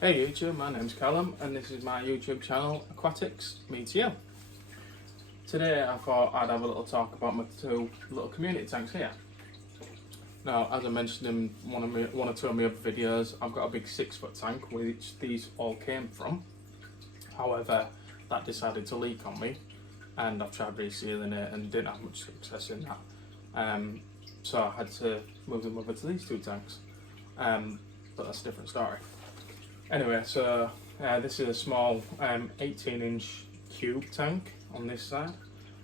Hey YouTube, my name's Callum and this is my YouTube channel Aquatics Meets You. Today I thought I'd have a little talk about my two little community tanks here. Now, as I mentioned in one or two of my other videos, I've got a big 6-foot tank which these all came from. However, that decided to leak on me and I've tried resealing it and didn't have much success in that. So I had to move them over to these two tanks. But that's a different story. Anyway, so this is a small 18-inch cube tank on this side,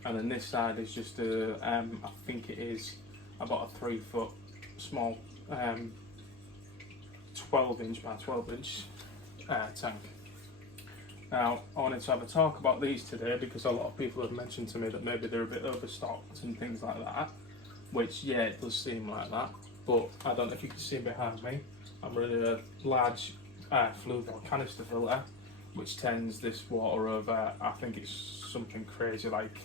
and then this side is just a, I think it is about a 3-foot small 12-inch by 12-inch tank. Now, I wanted to have a talk about these today because a lot of people have mentioned to me that maybe they're a bit overstocked and things like that, which, yeah, it does seem like that, but I don't know if you can see behind me, I'm running a large fluval canister filter which turns this water over, I think it's something crazy like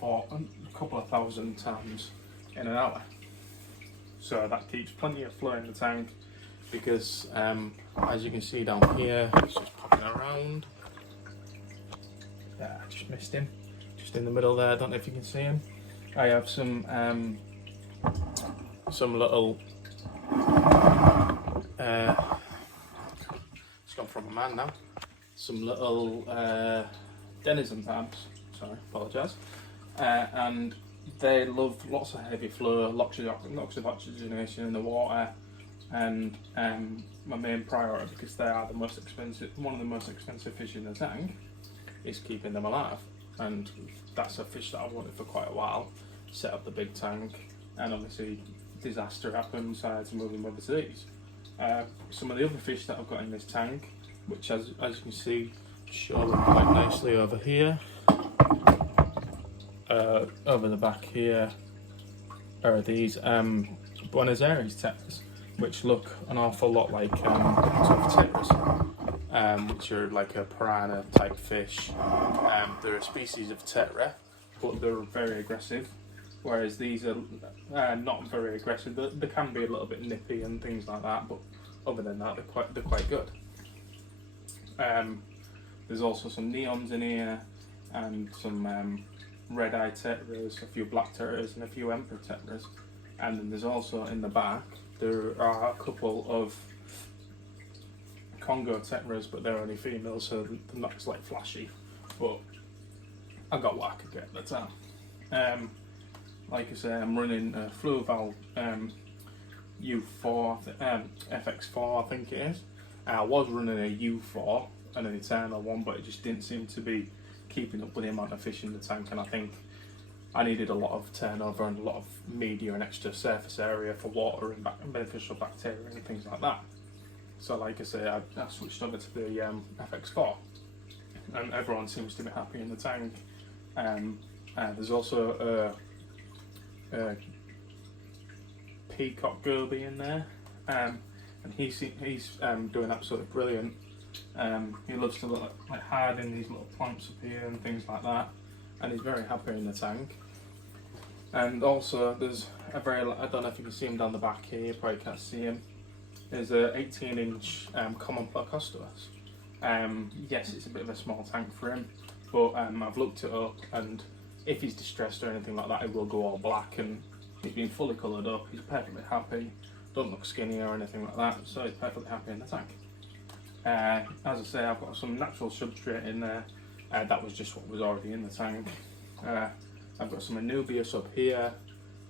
for a couple of thousand times in an hour. So that keeps plenty of flow in the tank because as you can see down here, it's just popping around. I just missed him, just in the middle there, I don't know if you can see him. I have some little gone from a man now. Some little denizen tabs, sorry, apologise. And they love lots of heavy flow, lots of oxygenation in the water, and my main priority, because they are the most expensive, one of the most expensive fish in the tank, is keeping them alive. And that's a fish that I've wanted for quite a while. Set up the big tank, and obviously disaster happened, so I had to move them over to these. Some of the other fish that I've got in this tank, which as you can see, show them quite nicely over here. Over the back here are these Buenos Aires tetras, which look an awful lot like tough tetras, which are like a piranha type fish. They're a species of tetra, but they're very aggressive. Whereas these are not very aggressive. They can be a little bit nippy and things like that, but other than that, they're quite good. There's also some neons in here, and some red-eye tetras, a few black tetras, and a few emperor tetras. And then there's also in the back there are a couple of Congo tetras, but they're only females, so they're not as like flashy. But I got what I could get at the time. Like I say, I'm running a Fluval U4, FX4 I think it is. I was running a U4 and an Eternal one, but it just didn't seem to be keeping up with the amount of fish in the tank, and I think I needed a lot of turnover and a lot of media and extra surface area for water and beneficial bacteria and things like that. So like I say, I switched over to the FX4, and everyone seems to be happy in the tank. There's also a peacock goby in there, and he's doing absolutely brilliant. He loves to look like hide in these little plants up here and things like that, and he's very happy in the tank. And also there's a very, I don't know if you can see him down the back here, you probably can't see him. There's a 18-inch common Placostus. Yes, it's a bit of a small tank for him, but I've looked it up, and if he's distressed or anything like that, it will go all black, and he's been fully coloured up. He's perfectly happy, don't look skinny or anything like that, so he's perfectly happy in the tank. As I say, I've got some natural substrate in there. That was just what was already in the tank. I've got some Anubias up here,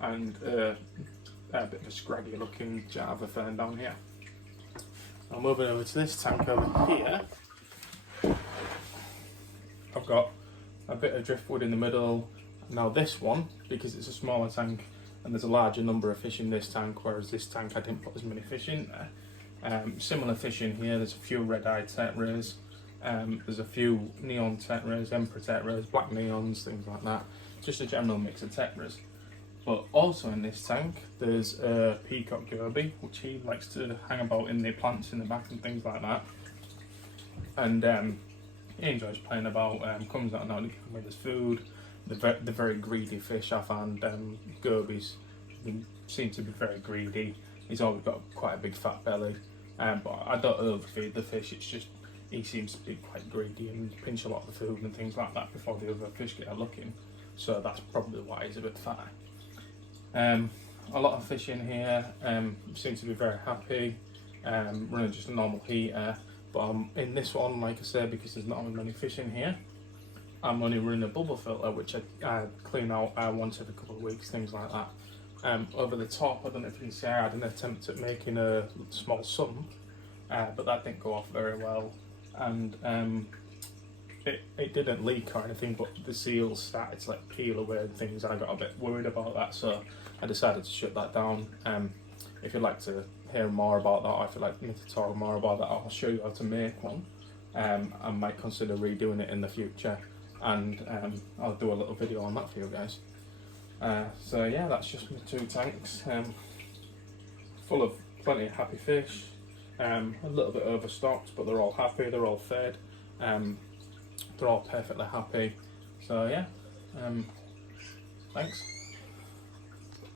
and a bit of a scraggy looking Java fern down here. I'm moving over to this tank over here. I've got a bit of driftwood in the middle. Now this one, because it's a smaller tank and there's a larger number of fish in this tank, whereas this tank I didn't put as many fish in there. Similar fish in here, there's a few red-eyed tetras, there's a few neon tetras, emperor tetras, black neons, things like that. Just a general mix of tetras. But also in this tank, there's a peacock goby, which he likes to hang about in the plants in the back and things like that. And he enjoys playing about, comes out now to give him his food. They're very greedy fish, I found. Gobies seem to be very greedy. He's always got quite a big fat belly, but I don't overfeed the fish. It's just he seems to be quite greedy and pinch a lot of the food and things like that before the other fish get a look in. So that's probably why he's a bit fat. A lot of fish in here seem to be very happy. Running just a normal heater, but in this one, like I said, because there's not many fish in here, I'm only running a bubble filter, which I clean out once every couple of weeks, things like that. Over the top, I don't know if you can see, I had an attempt at making a small sump, but that didn't go off very well, and it didn't leak or anything, but the seals started to like peel away and things. I got a bit worried about that, so I decided to shut that down. If you'd like to hear more about that, or if you'd like me to talk more about that, I'll show you how to make one. I might consider redoing it in the future, and I'll do a little video on that for you guys. So yeah, that's just my 2 tanks, full of plenty of happy fish, a little bit overstocked, but they're all happy, they're all fed, they're all perfectly happy. So yeah, thanks.